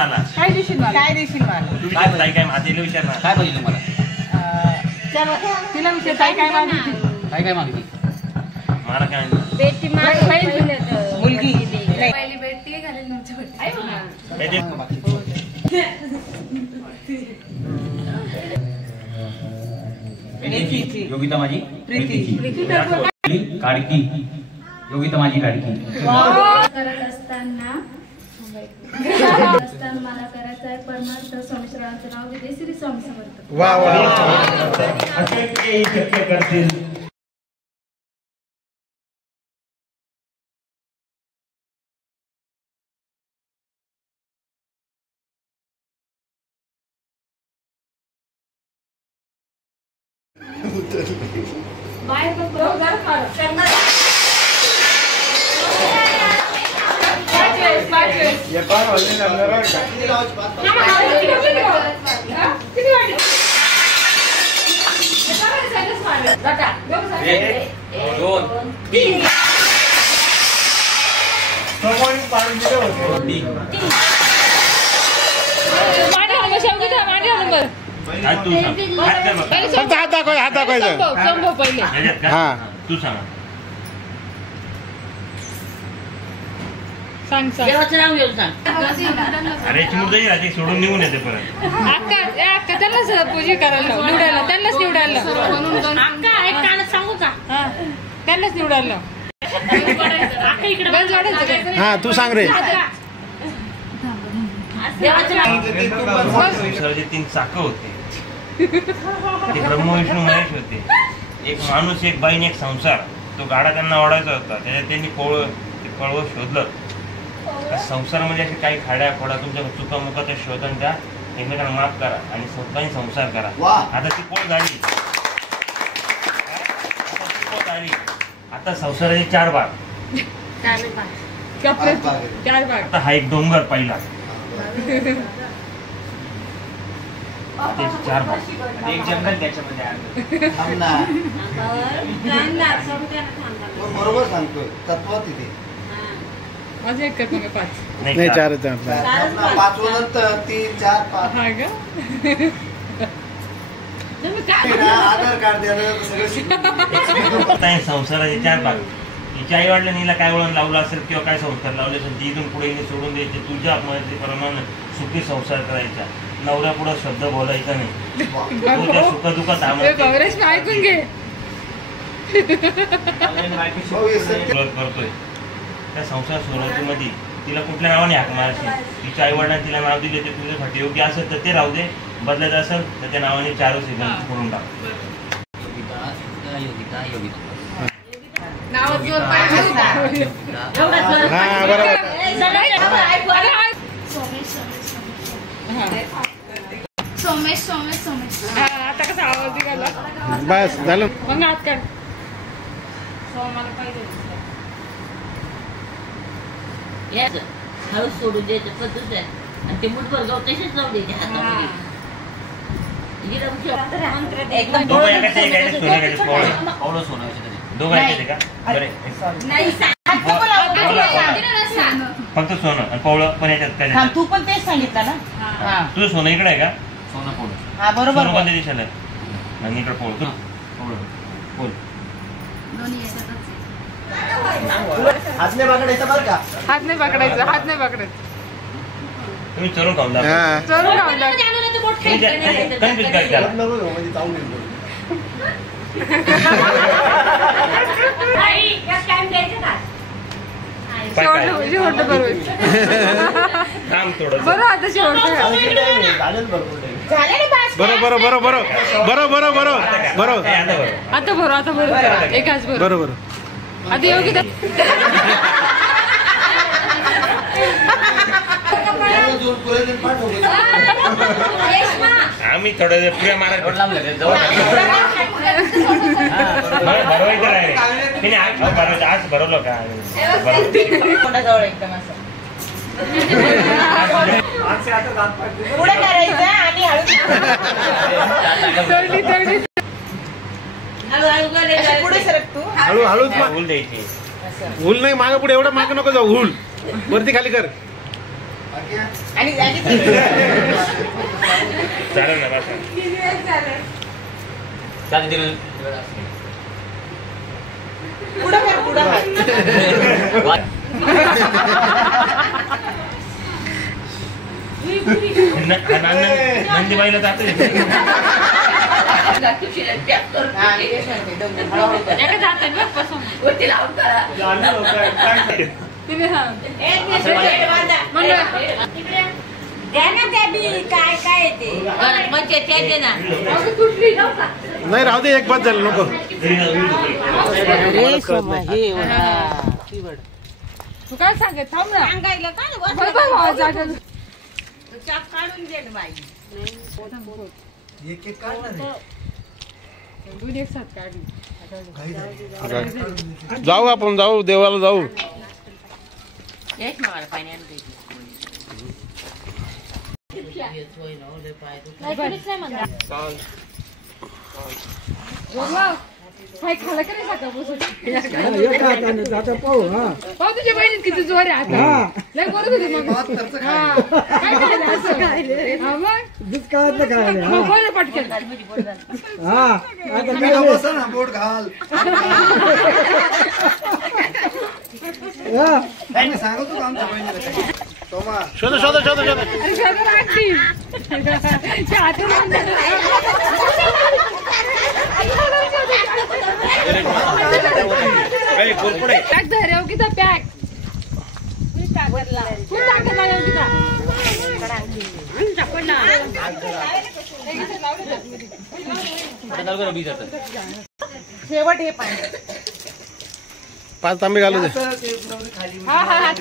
मला? काय देशील मला? तुम्ही काय मातीला विचार ना. काय पाहिजे तुम्हाला? तिला विचार काय मागितली? काय मागितली? मला काय बेटी मुलगी पहिली बेटी घालेल योगिता माझी प्रीतीची काडकी. योगिता माझी काडकी. करत असताना मला करायचं आहे परमार्थ स्वामी श्रावणाचं नाव घेते श्री स्वामी समर्थ. वा वा बाहेर हात दाखवायचं. हा तू सांग. देवाचं नाव घेऊन सांग. अरे चिमुरदाई राहते सोडून निघून येते परत. अक्का त्यांनाच पूजा करायला निवडायला त्यांनाच निवडायला सांगू का? त्यांनाच निवडायला हा तू सांग रे. संसाराचे 3 चाकं होते. ते ब्रह्म विष्णू महेश होते. एक माणूस, एक बाईन, एक संसार. तो गाडा त्यांना ओढायचा होता. त्याच्यात त्यांनी पळवं शोधलं. संसारामध्ये असे काही खाड्या खोडा तुमच्या चुकामुका त्या शोधून द्या, एकमेकांना माफ करा आणि स्वतःही संसार करा. आता ती पोळ झाली. आता संसाराचे 4 भाग. आता हा एक डोंगर पहिला. आता 4 भाग. एक जंगल त्याच्यामध्ये बरोबर सांगतोय तत्व तिथे. माझं एक करतो 5 नाही 4 5 नंतर 3 4 5. हा का आधार कार्ड द्यायला सगळं संसाराचे 4 भाग. तिच्या आई वडिलांनी हिला काय वळण लावलं असेल किंवा काय संस्कार लावले असेल ती इथून पुढे हिने सोडून द्यायचे. तुझ्या प्रमाणे सुखी संसार करायचा. नवऱ्या पुढे शब्द बोलायचा नाही. तुझ्या सुखदुःखात ऐकून घे. करतोय त्या संसार सुरुवातीमध्ये तिला कुठल्या नावाने हाक मारायची. तिच्या आई वडिलांनी तिला नाव दिले ते तुझ्यासाठी योग्य असेल तर ते राहू दे. बदलायचं असेल तर त्या नावाने 4 करून टाक. सोमेश सोमेश सोमेश. आता कसा आवाज निघाला. बस झालं. मग हात काढ. सोमाला पाहिजे हळूच सोडून द्यायचं पद्धत आहे. आणि ते मुठभर गाव तसेच जाऊ द्यायचे हातामध्ये. फक्त सोनं आणि पवळं पण याच्यात काय. तू पण तेच सांगितलं ना. तुझं सोनं इकडे आहे का? सोनं पोळ. हा बरोबर. कोणत्या दिशेला आहे? आणि इकडे पवळं बोल. दोन्ही याच्यातच हात नाही पकडायचा बरं का. हात नाही पकडायचं. तुम्ही चरून खाऊन दाखवा. चरून खाऊन दाखव. शेवट बरोबर. बरं आता शेवट बरोबर. आता बरोबर एकाच बरोबर. आता योगिता आम्ही थोडं पुऱ्या मारायला आज भरवलं का? एकदम असं पुढे करायचं आणि पुढे सरक तू. हळूच द्यायची. हुल नाही मागे पुढे एवढं मागे नको जाऊ. हुल वरती खाली कर. आणि चालेल ना बसा. नंदीबाईला जातो नाही राहू दे एक बाद झालं नको. तू काय सांगत थांब ना. सांगायला काय काढून दे ना बाई. एक एक काढणार आहे. दोन एक साथ काढली. जाऊ आपण जाऊ देवाला जाऊ. एक मला पाणी काय खाला का नाही सकाळपासून? पाहू तुझ्या बहिणीत किती जोर आहे आता. लय बोलत होती मग. हा. काय खायला असं? हा मग? मग बोल ना पटकन. बसा ना बोट घाल. मी सांगतो का आमच्या बहिणीला काय? तोमा शोध शोध शोध शोध. अरे शोधा लागती. त्या हातून पॅक धर योगिता पॅक. शेवट हे पाणी 5 तांबे घालू दे. हा हा हा